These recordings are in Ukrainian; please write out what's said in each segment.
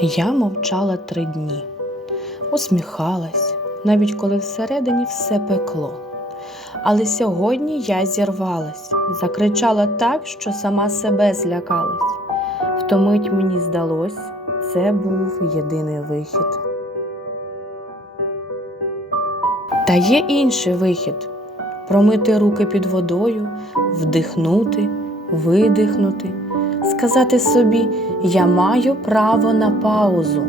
Я мовчала три дні, усміхалась, навіть коли всередині все пекло. Але сьогодні я зірвалась, закричала так, що сама себе злякалась. Втомить мені здалось, це був єдиний вихід. Та є інший вихід промити руки під водою, вдихнути, видихнути, сказати собі, я маю право на паузу,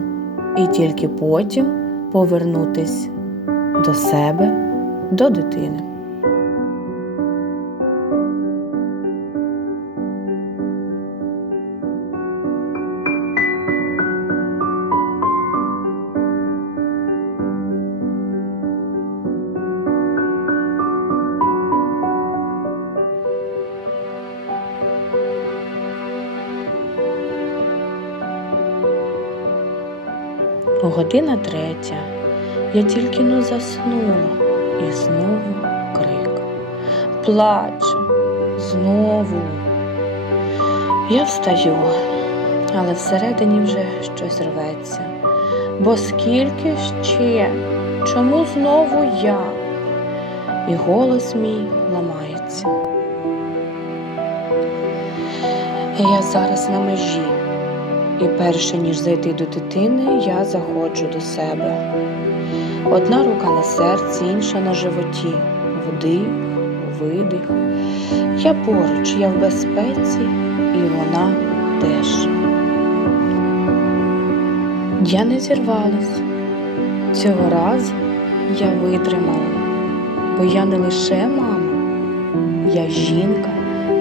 і тільки потім повернутись до себе, до дитини. Година третя. Я тільки но заснула, і знову крик. Плаче, знову. Я встаю, але всередині вже щось рветься. Бо скільки ще? Чому знову я? І голос мій ламається. Я зараз на межі. І перше ніж зайти до дитини, я заходжу до себе. Одна рука на серці, інша на животі, вдих, видих. Я поруч, я в безпеці, і вона теж. Я не зірвалась. Цього разу я витримала, бо я не лише мама, я жінка,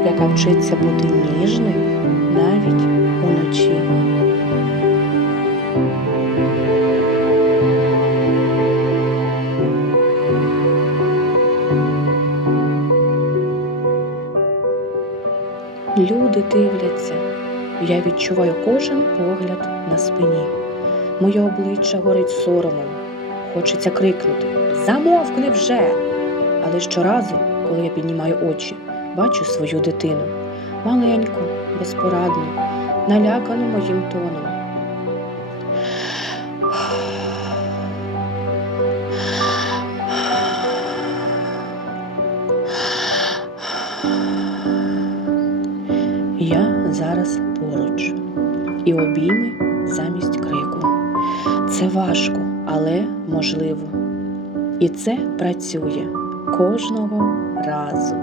яка вчиться бути ніжною навіть Люди дивляться, я відчуваю кожен погляд на спині. Моє обличчя горить соромом. Хочеться крикнути Замовкни вже! Але щоразу, коли я піднімаю очі, бачу свою дитину маленьку, безпорадну, налякану моїм тоном. Я зараз поруч, і обійми замість крику. Це важко, але можливо. І це працює кожного разу.